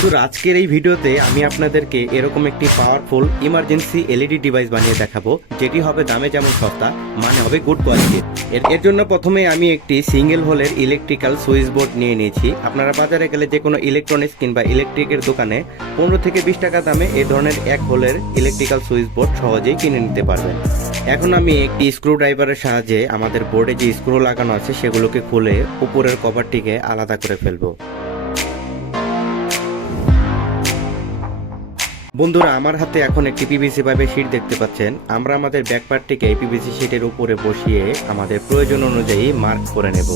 বন্ধুরা আজকের এই ভিডিওতে আমি আপনাদেরকে এরকম একটি পাওয়ারফুল ইমার্জেন্সি এলইডি ডিভাইস বানিয়ে দেখাবো, যেটি হবে দামে যেমন সস্তা, মানে হবে গুড কোয়ালিটির। এর জন্য প্রথমে আমি একটি সিঙ্গেল হোলের ইলেকট্রিক্যাল সুইচ বোর্ড নিয়ে নিয়েছি। আপনারা বাজারে গেলে যে কোনো ইলেকট্রনিক্স কিংবা ইলেকট্রিকের দোকানে 15 থেকে 20 টাকা দামে এই ধরনের এক হোলের ইলেকট্রিক্যাল সুইচ বোর্ড সহজেই কিনে নিতে পারবেন। এখন আমি একটি স্ক্রু ড্রাইভারের সাহায্যে আমাদের বোর্ডে যে স্ক্রু লাগানো আছে সেগুলোকে খুলে উপরের কভারটিকে আলাদা করে ফেলবো। বন্ধুরা আমার হাতে এখন একটি পিভিসি পাইপের শীট দেখতে পাচ্ছেন। আমরা আমাদের ব্যাক পার্টটিকে এই পিভিসি শীটের উপরে বসিয়ে আমাদের প্রয়োজন অনুযায়ী মার্ক করে নেব।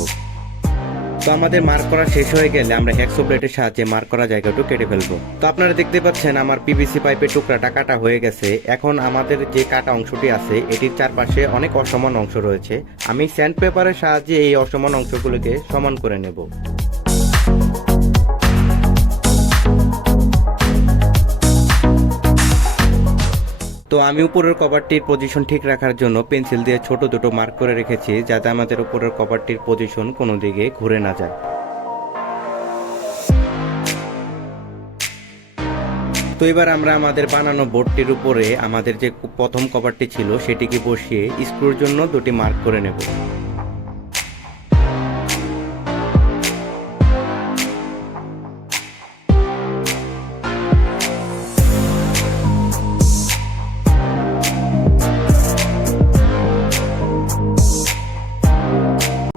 তো আমাদের মার্ক করা শেষ হয়ে গেলে আমরা হ্যাকসো ব্লেডের সাহায্যে মার্ক করা জায়গাটা কেটে ফেলবো। তো আপনারা দেখতে পাচ্ছেন আমার পিভিসি পাইপের টুকরাটা কাটা হয়ে গেছে। এখন আমাদের যে কাটা অংশটি আছে এটির চারপাশে অনেক অসমান অংশ রয়েছে। আমি স্যান্ড পেপারের সাহায্যে এই অসমান অংশগুলোকে সমান করে নেব। তো আমি উপরের কভারটির পজিশন ঠিক রাখার জন্য পেন্সিল দিয়ে ছোট দুটো মার্ক করে রেখেছি, যাতে আমাদের উপরের কভারটির পজিশন কোনো দিকে ঘুরে না যায়। তো এবার আমরা আমাদের বানানো বোর্ডটির উপরে আমাদের যে প্রথম কভারটি ছিল সেটিকে বসিয়ে স্ক্রুর জন্য দুটি মার্ক করে নেব।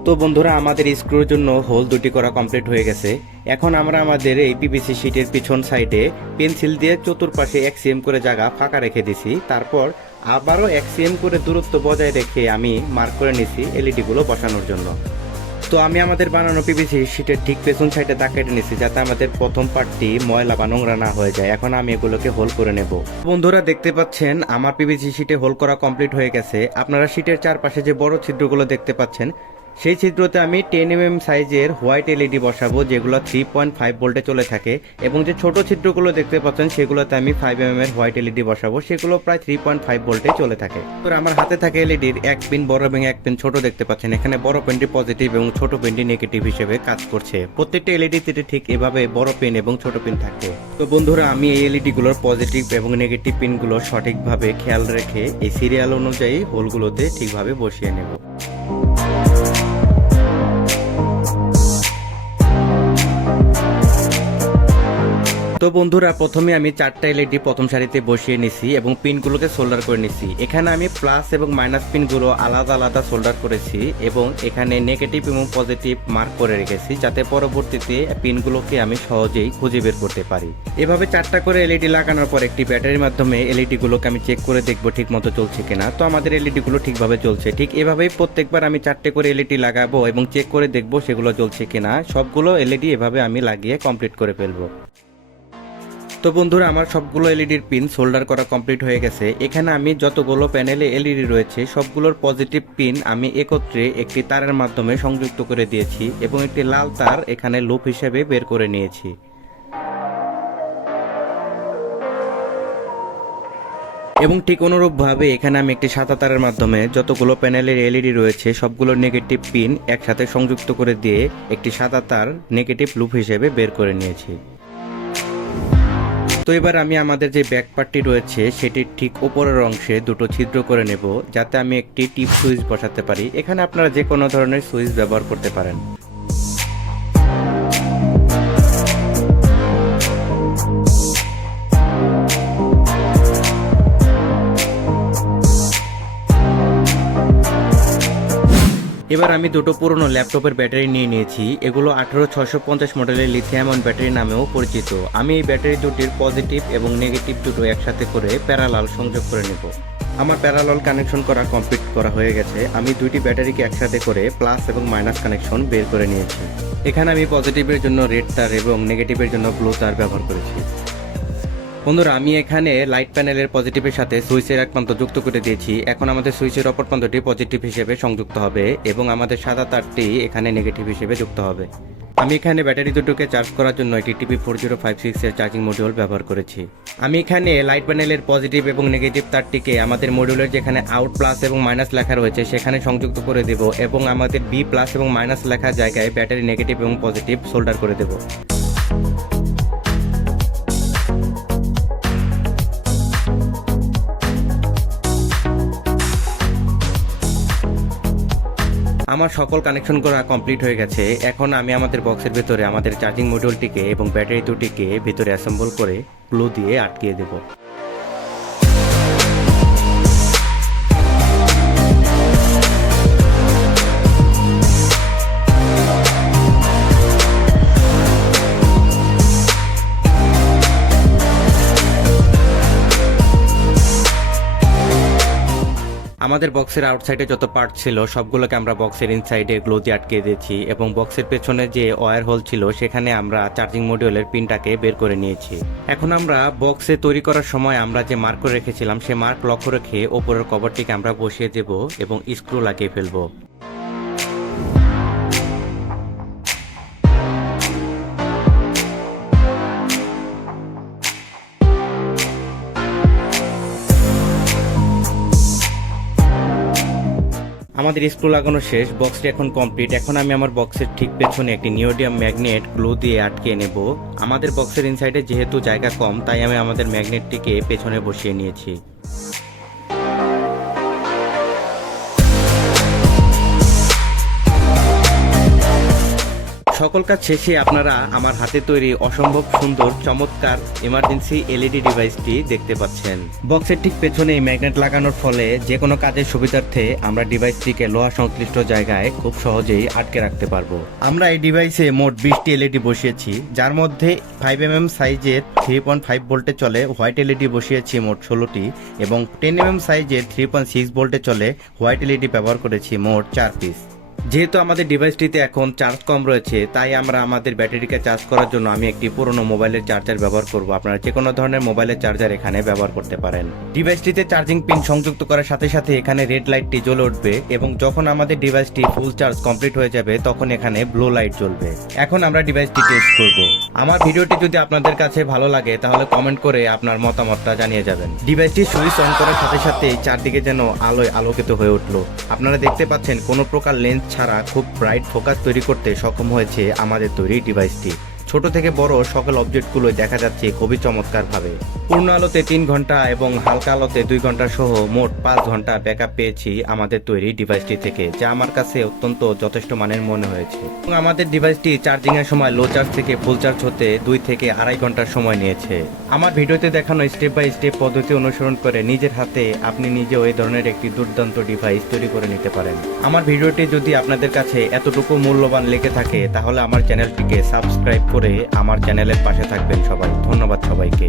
তো বন্ধুরা আমাদের স্ক্রুর জন্য হোল দুটি করা কমপ্লিট হয়ে গেছে। এখন আমরা আমাদের এই পিভিসি শীটের পিছন সাইডে পেন্সিল দিয়ে চতুর্পাশে 1 সিএম করে জায়গা ফাঁকা রেখে দিছি। তারপর আবারও 1 সিএম করে দূরত্ব বজায় রেখে আমি মার্ক করে নিছি এলইডি গুলো বসানোর জন্য। তো আমি আমাদের বানানো পিভিসি শীটের ঠিক পেছন সাইডে দাগ কেটে নিছি, যাতে আমাদের প্রথম পার্টটি ময়লা বা নোংরা না হয়ে যায়। এখন আমি এগুলোকে হোল করে নেব। বন্ধুরা দেখতে পাচ্ছেন আমার পিভিসি শীটে হোল করা কমপ্লিট হয়ে গেছে। আপনারা শীটের চারপাশে যে বড় ছিদ্রগুলো দেখতে পাচ্ছেন সেই ছিদ্রতে আমি 10 mm সাইজের হোয়াইট এলইডি বসাবো, যেগুলো 3.5 ভোল্টে চলে থাকে। এবং যে ছোট ছিদ্রগুলো দেখতে পাচ্ছেন সেগুলোতে আমি 5 mm এর হোয়াইট এলইডি বসাবো, সেগুলো প্রায় 3.5 ভোল্টে চলে থাকে। তো আমার হাতে থাকে এলইডির এক পিন বড় এবং এক পিন ছোট দেখতে পাচ্ছেন। এখানে বড় পিনটি পজিটিভ এবং ছোট পিনটি নেগেটিভ হিসেবে কাজ করছে। প্রত্যেকটা এলইডিতে ঠিক এভাবে বড় পিন এবং ছোট পিন থাকে। তো বন্ধুরা আমি এই এলইডি গুলোর পজিটিভ এবং নেগেটিভ পিনগুলো সঠিকভাবে খেয়াল রেখে এই সিরিয়াল অনুযায়ী হোলগুলোতে ঠিকভাবে বসিয়ে নেব। তো বন্ধুরা প্রথমে আমি 4টা এলইডি প্রথম সারিতে বসিয়ে নিছি এবং পিনগুলোকে সোল্ডার করে নিছি। এখানে আমি প্লাস এবং মাইনাস পিনগুলো আলাদা আলাদা সোল্ডার করেছি এবং এখানে নেগেটিভ এবং পজিটিভ মার্ক করে রেখেছি, যাতে পরবর্তীতে পিনগুলোকে আমি সহজেই খুঁজে বের করতে পারি। এভাবে 4টা করে এলইডি লাগানোর পর একটি ব্যাটারির মাধ্যমে এলইডি গুলোকে আমি চেক করে দেখবো ঠিক মতো চলছে কিনা। তো আমাদের এলইডি গুলো ঠিকভাবে চলছে। ঠিক এভাবেই প্রত্যেকবার আমি 4টে করে এলইডি লাগাবো এবং চেক করে দেখবো সেগুলো চলছে কিনা। সবগুলো এলইডি এভাবে আমি লাগিয়ে কমপ্লিট করে ফেলবো। তো বন্ধুরা আমার সবগুলো এলইডির পিন সোল্ডার করা কমপ্লিট হয়ে গেছে। এখানে আমি যতগুলো প্যানেলে এলইডি রয়েছে সবগুলোর পজিটিভ পিন আমি একত্রে একটি তারের মাধ্যমে সংযুক্ত করে দিয়েছি এবং একটি লাল তার এখানে লুপ হিসেবে বের করে নিয়েছি। এবং ঠিক অনুরূপভাবে এখানে আমি একটি সাদা তারের মাধ্যমে যতগুলো প্যানেলের এলইডি রয়েছে সবগুলো নেগেটিভ পিন একসাথে সংযুক্ত করে দিয়ে একটি সাদা তার নেগেটিভ লুপ হিসেবে বের করে নিয়েছি। তো এবার আমি আমাদের যে ব্যাক পার্টটি রয়েছে সেটির ঠিক উপরের অংশে দুটো ছিদ্র করে নেব, যাতে আমি একটি টিপ সুইচ বসাতে পারি। এখানে আপনারা যে কোনো ধরনের সুইচ ব্যবহার করতে পারেন। এবার আমি দুটো পুরনো ল্যাপটপের ব্যাটারি নিয়ে নিয়েছি। এগুলো 18650 মডেলের লিথিয়াম আয়ন ব্যাটারি নামেও পরিচিত। আমি এই ব্যাটারি দুটির পজিটিভ এবং নেগেটিভ দুটো একসাথে করে প্যারালাল সংযোগ করে নেব। আমার প্যারালাল কানেকশন করা কমপ্লিট করা হয়ে গেছে। আমি দুইটি ব্যাটারিকে একসাথে করে প্লাস এবং মাইনাস কানেকশন বের করে নিয়েছি। এখানে আমি পজিটিভের জন্য রেড তার এবং নেগেটিভের জন্য ব্লু তার ব্যবহার করেছি। বন্ধুরা আমি এখানে লাইট প্যানেলের পজিটিভের সাথে সুইচের এক প্রান্ত যুক্ত করে দিয়েছি। এখন আমাদের সুইচের অপর প্রান্তটি পজিটিভ হিসেবে সংযুক্ত হবে এবং আমাদের সাদা তারটি এখানে নেগেটিভ হিসেবে যুক্ত হবে। আমি এখানে ব্যাটারি দুটোকে চার্জ করার জন্য একটি TP4056 এর চার্জিং মডিউল ব্যবহার করেছি। আমি এখানে লাইট প্যানেলের পজিটিভ এবং নেগেটিভ তারটিকে আমাদের মডিউলের যেখানে আউট প্লাস এবং মাইনাস লেখা রয়েছে সেখানে সংযুক্ত করে দেব এবং আমাদের বি প্লাস এবং মাইনাস লেখার জায়গায় ব্যাটারি নেগেটিভ এবং পজিটিভ সোল্ডার করে দেব। আমার সকল কানেকশন করা কমপ্লিট হয়ে গেছে। এখন আমি আমাদের বক্সের ভেতরে আমাদের চার্জিং মডিউলটিকে এবং ব্যাটারি দুটিকে ভিতরে অ্যাসেম্বল করে গ্লু দিয়ে আটকিয়ে দেব। আমাদের বক্সের আউটসাইডে যত পার্ট ছিল সবগুলোকে আমরা বক্সের ইনসাইডে গ্লো দিয়ে আটকে দিয়েছি এবং বক্সের পেছনে যে ওয়্যার হোল ছিল সেখানে আমরা চার্জিং মডিউলের পিনটাকে বের করে নিয়েছি। এখন আমরা বক্সে তৈরি করার সময় আমরা যে মার্ক করে রেখেছিলাম সে মার্ক লক্ষ্য রেখে ওপরের কভারটিকে আমরা বসিয়ে দেব এবং স্ক্রু লাগিয়ে ফেলবো। আমাদের স্ক্রু লাগানো শেষ, বক্সটি এখন কমপ্লিট। এখন আমি আমার বক্সের ঠিক পেছনে একটি নিওডিয়াম ম্যাগনেট গ্লু দিয়ে আটকে নেব। আমাদের বক্সের ইনসাইডে যেহেতু জায়গা কম তাই আমি আমাদের ম্যাগনেটটিকে পেছনে বসিয়ে নিয়েছি। সকল কাজ শেষে আপনারা আমার হাতে তৈরি অসম্ভব সুন্দর চমৎকার এমার্জেন্সি এলইডি ডিভাইসটি দেখতে পাচ্ছেন। বক্সের ঠিক পেছনে ম্যাগনেট লাগানোর ফলে যে কোনো কাজের সুবিধার্থে আমরা ডিভাইসটিকে লোহা সংশ্লিষ্ট জায়গায় খুব সহজেই আটকে রাখতে পারবো। আমরা এই ডিভাইসে মোট 20টি এলইডি বসিয়েছি, যার মধ্যে 5mm সাইজের 3.5 ভোল্টে চলে হোয়াইট এলইডি বসিয়েছি মোট 16টি এবং 10mm সাইজের 3.6 ভোল্টে চলে হোয়াইট এলইডি ব্যবহার করেছি মোট 4 পিস। যেহেতু আমাদের ডিভাইসটিতে এখন চার্জ কম রয়েছে তাই আমরা আমাদের ব্যাটারিকে চার্জ করার জন্য আমি একটি পুরনো মোবাইলের চার্জার ব্যবহার করব। আপনারা যে কোনো ধরনের মোবাইলের চার্জার এখানে ব্যবহার করতে পারেন। ডিভাইসটিতে চার্জিং পিন সংযুক্ত করার সাথে সাথে এখানে রেড লাইটটি জ্বলে উঠবে এবং যখন আমাদের ডিভাইসটি ফুল চার্জ কমপ্লিট হয়ে যাবে তখন এখানে ব্লু লাইট জ্বলবে। এখন আমরা ডিভাইসটি টেস্ট করব। আমার ভিডিওটি যদি আপনাদের কাছে ভালো লাগে তাহলে কমেন্ট করে আপনার মতামতটা জানিয়ে যাবেন। ডিভাইসটি সুইচ অন করার সাথে সাথে চারদিকে যেন আলোয় আলোকিত হয়ে উঠলো। আপনারা দেখতে পাচ্ছেন কোনো প্রকার লেন্স ছাড়া খুব ব্রাইট ফোকাস তৈরি করতে সক্ষম হয়েছে আমাদের তৈরি ডিভাইসটি। ছোট থেকে বড় সকল অবজেক্টগুলোই দেখা যাচ্ছে খুবই চমৎকার ভাবে। পূর্ণ আলোতে 3 ঘন্টা এবং হালকা আলোতে 2 ঘন্টা সহ মোট 5 ঘন্টা ব্যাকআপ পেয়েছি আমাদের তৈরি ডিভাইসটি থেকে, যা আমার কাছে অত্যন্ত যথেষ্ট মানের মনে হয়েছে। এবং আমাদের ডিভাইসটি চার্জিং এর সময় লো চার্জ থেকে ফুল চার্জ হতে 2 থেকে আড়াই ঘন্টার সময় নিয়েছে। আমার ভিডিওতে দেখানো স্টেপ বাই স্টেপ পদ্ধতি অনুসরণ করে নিজের হাতে আপনি নিজেও এই ধরনের একটি দুর্দান্ত ডিভাইস তৈরি করে নিতে পারেন। আমার ভিডিওটি যদি আপনাদের কাছে এতটুকু মূল্যবান লেগে থাকে তাহলে আমার চ্যানেলটিকে সাবস্ক্রাইব করে আমার চ্যানেলের পাশে থাকবেন সবাই। ধন্যবাদ সবাইকে।